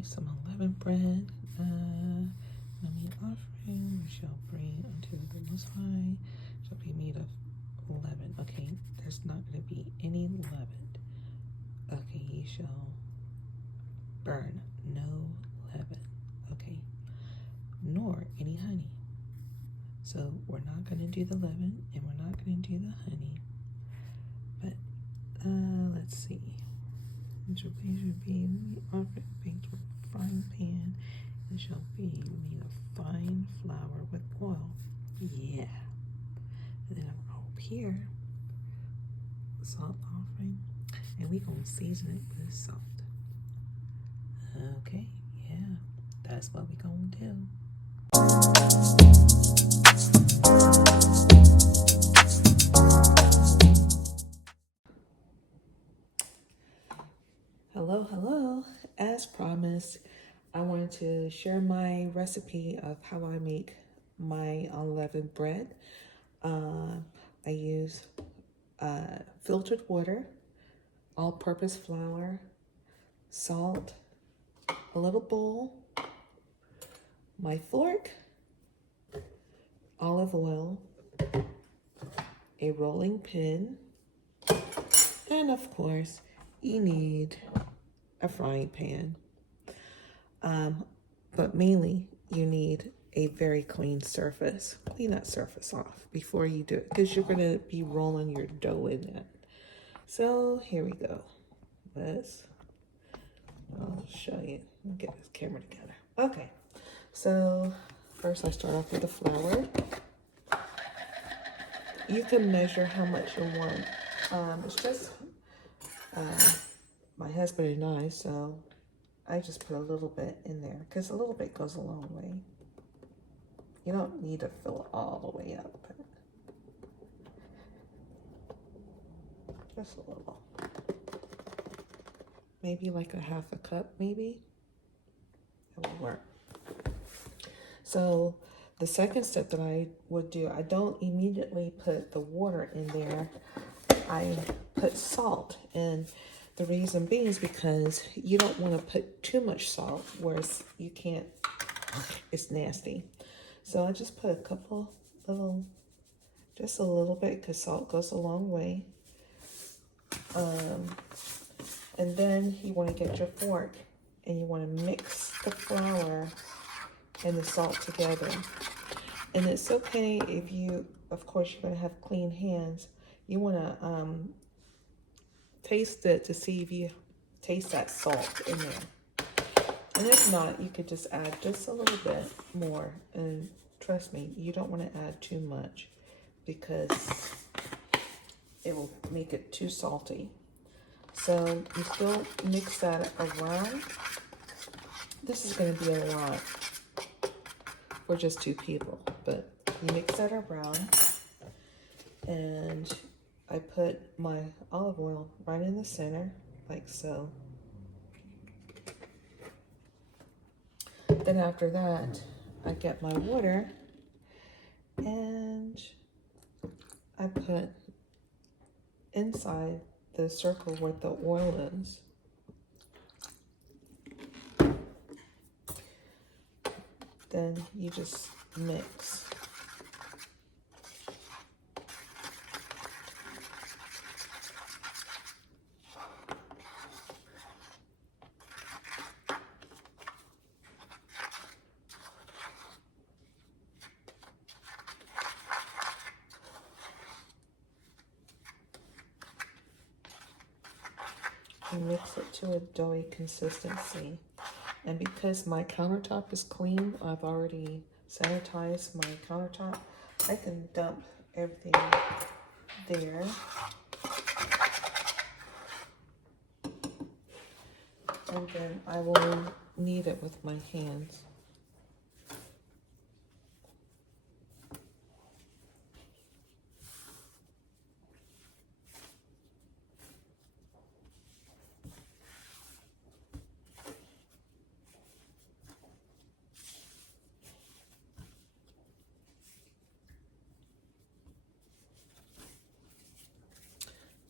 Okay, some unleavened bread. I mean, offering we shall bring unto the Most High shall be made of leaven. Okay, there's not going to be any leaven. Okay, ye shall burn no leaven. Okay, nor any honey. So we're not going to do the leaven and we're not going to do the honey. But let's see. It shall be offered baked with a frying pan. It shall be made of fine flour with oil. Yeah. And then over here, salt offering. And we're going to season it with salt. Okay, yeah. That's what we're going to do. Hello, hello. As promised, I wanted to share my recipe of how I make my unleavened bread. I use filtered water, all-purpose flour, salt, a little bowl, my fork, olive oil, a rolling pin, and of course, you need a frying pan. But mainly, you need a very clean surface. Clean that surface off before you do it because you're going to be rolling your dough in it. So here we go. I'll show you. Get this camera together. Okay. So first I start off with the flour. You can measure how much you want. It's just my husband and I, so I just put a little bit in there because a little bit goes a long way. You don't need to fill it all the way up, but just a little. Maybe like a half a cup, maybe. That will work. So the second step that I would do, I don't immediately put the water in there. I put salt, and the reason being is because you don't want to put too much salt, whereas you can't, it's nasty. So I just put a couple little, just a little bit, because salt goes a long way. And then you want to get your fork and you want to mix the flour and the salt together. And it's okay if you, of course, you're going to have clean hands. You want to taste it to see if you taste that salt in there. And if not, you could just add just a little bit more. And trust me, you don't want to add too much because it will make it too salty. So you still mix that around. This is going to be a lot for just 2 people, but you mix that around. And I put my olive oil right in the center, like so. Then after that, I get my water and I put inside the circle where the oil is. Then you just mix. And mix it to a doughy consistency. And because my countertop is clean, I've already sanitized my countertop, I can dump everything there. And then I will knead it with my hands.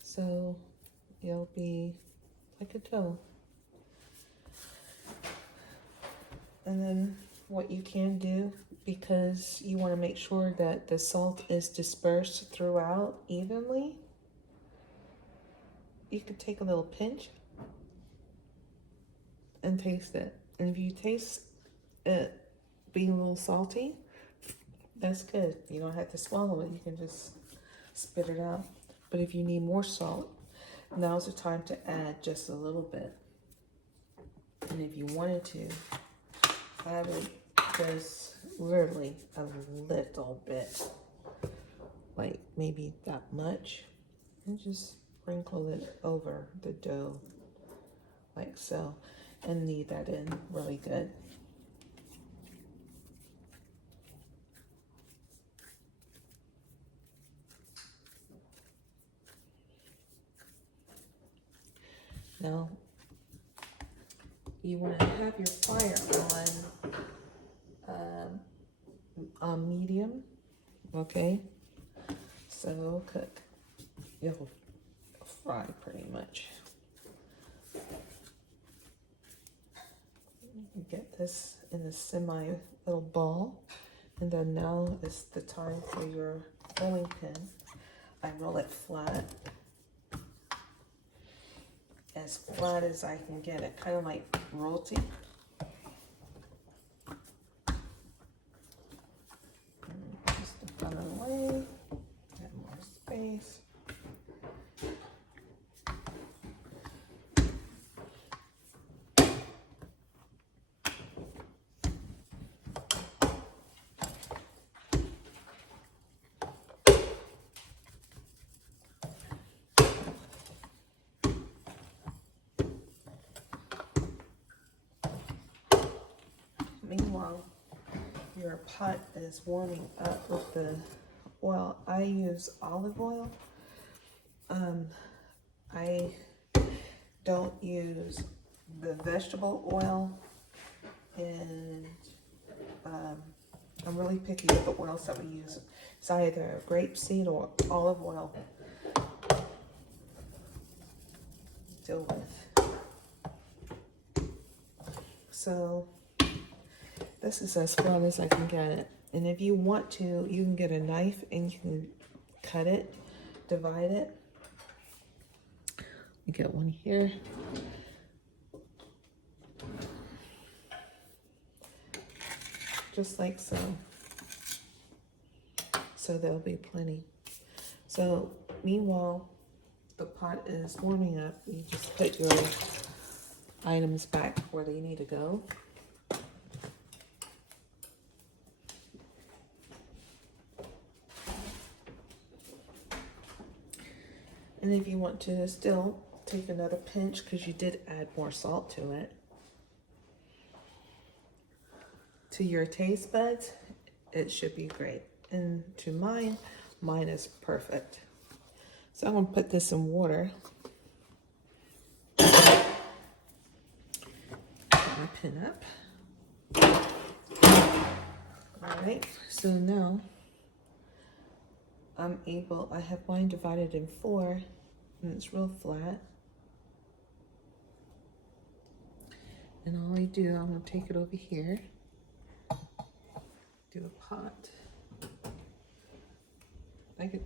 So it'll be like a dough. And then what you can do, because you want to make sure that the salt is dispersed throughout evenly, you could take a little pinch and taste it. And if you taste it being a little salty, that's good. You don't have to swallow it. You can just spit it out. But if you need more salt, now's the time to add just a little bit. And if you wanted to, I would just literally a little bit, like maybe that much, and just sprinkle it over the dough like so, and knead that in really good. Now, you want to have your fire on medium, okay? So it'll cook. It'll fry pretty much. You get this in a semi little ball, and then now is the time for your rolling pin. I roll it flat as I can get it, kind of like roti. Just the front of the way, get more space. Meanwhile, your pot is warming up with the oil. I use olive oil. I don't use the vegetable oil, and I'm really picky with the oils that we use. It's either grapeseed or olive oil. Deal with. So this is as flat as I can get it. And if you want to, you can get a knife and you can cut it, divide it. You get one here. Just like so. So there'll be plenty. So meanwhile, the pot is warming up. You just put your items back where they need to go. And if you want to still take another pinch, because you did add more salt to it, to your taste buds, it should be great. And to mine is perfect. So I'm going to put this in water. Put my pin up. All right, so now I have mine divided in 4, and it's real flat. And all I do, I'm gonna take it over here, do a pot.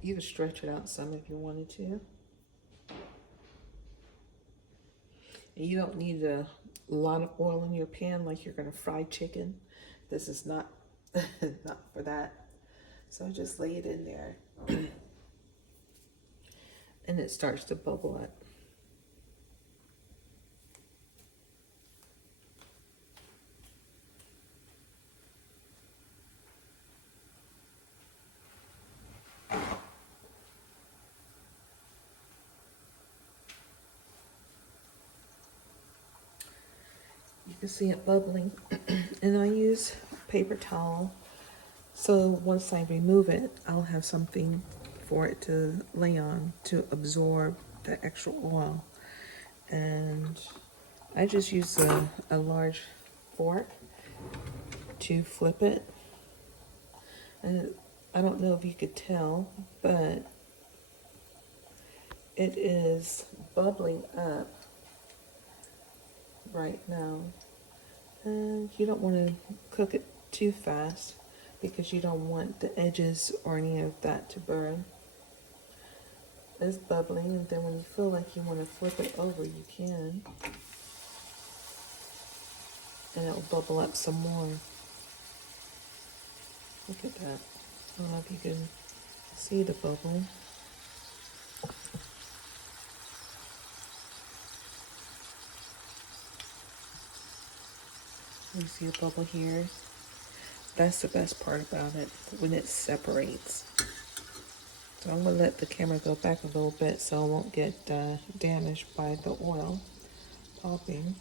You could stretch it out some if you wanted to. And you don't need a lot of oil in your pan like you're gonna fry chicken. This is not, not for that. So just lay it in there. And it starts to bubble up. You can see it bubbling. And I use paper towel. So once I remove it, I'll have something for it to lay on to absorb the extra oil. And I just use a large fork to flip it. And I don't know if you could tell, but it is bubbling up right now. And you don't want to cook it too fast because you don't want the edges or any of that to burn. It's bubbling, and then when you feel like you want to flip it over, you can. And it'll bubble up some more. Look at that. I don't know if you can see the bubble. You see a bubble here? That's the best part about it, when it separates. So I'm going to let the camera go back a little bit so it won't get damaged by the oil popping.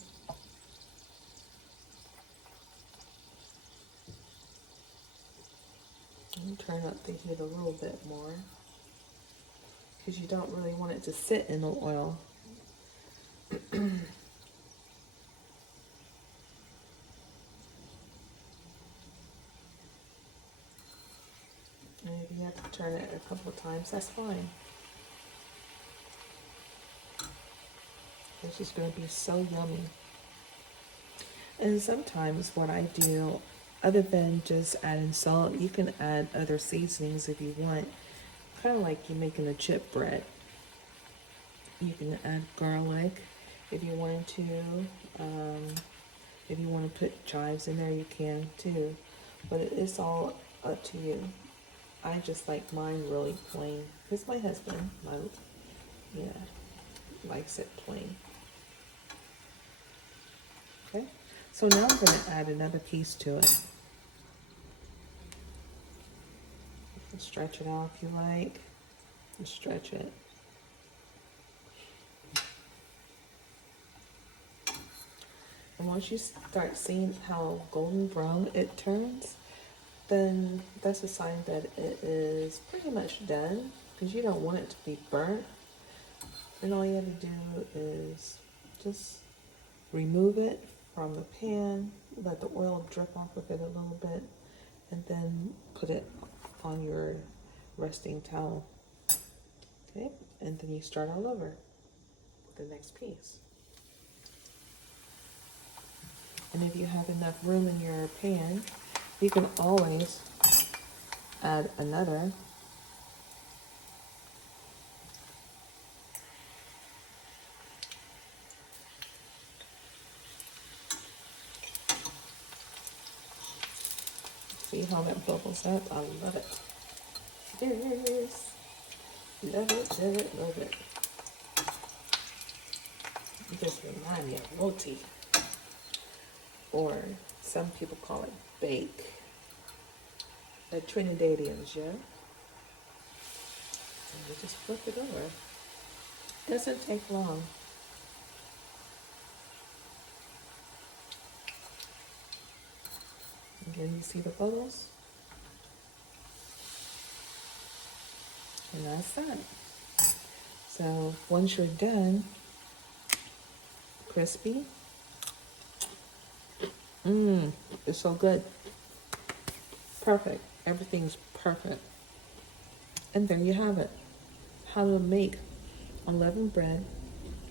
And turn up the heat a little bit more because you don't really want it to sit in the oil. And if you have to turn it a couple of times, that's fine. It's just going to be so yummy. And sometimes what I do, other than just adding salt, you can add other seasonings if you want. Kind of like you're making a chip bread. You can add garlic if you wanted to. If you want to put chives in there, you can too. But it's all up to you. I just like mine really plain. Because my husband, likes it plain. Okay, so now I'm going to add another piece to it. You can stretch it out if you like. And stretch it. And once you start seeing how golden brown it turns, then that's a sign that it is pretty much done, because you don't want it to be burnt. And all you have to do is just remove it from the pan, let the oil drip off of it a little bit, and then put it on your resting towel. Okay, and then you start all over with the next piece. And if you have enough room in your pan, you can always add another. See how that bubbles up? I love it. Yes. Love it, love it, love it. It just reminds me of roti. Or some people call it bake. The Trinidadians, yeah? And you just flip it over. Doesn't take long. Again, you see the bubbles? And that's that. So once you're done, crispy. It's so good. Perfect. Everything's perfect. And there you have it. How to make unleavened bread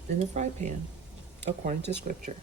in the fry pan, according to scripture.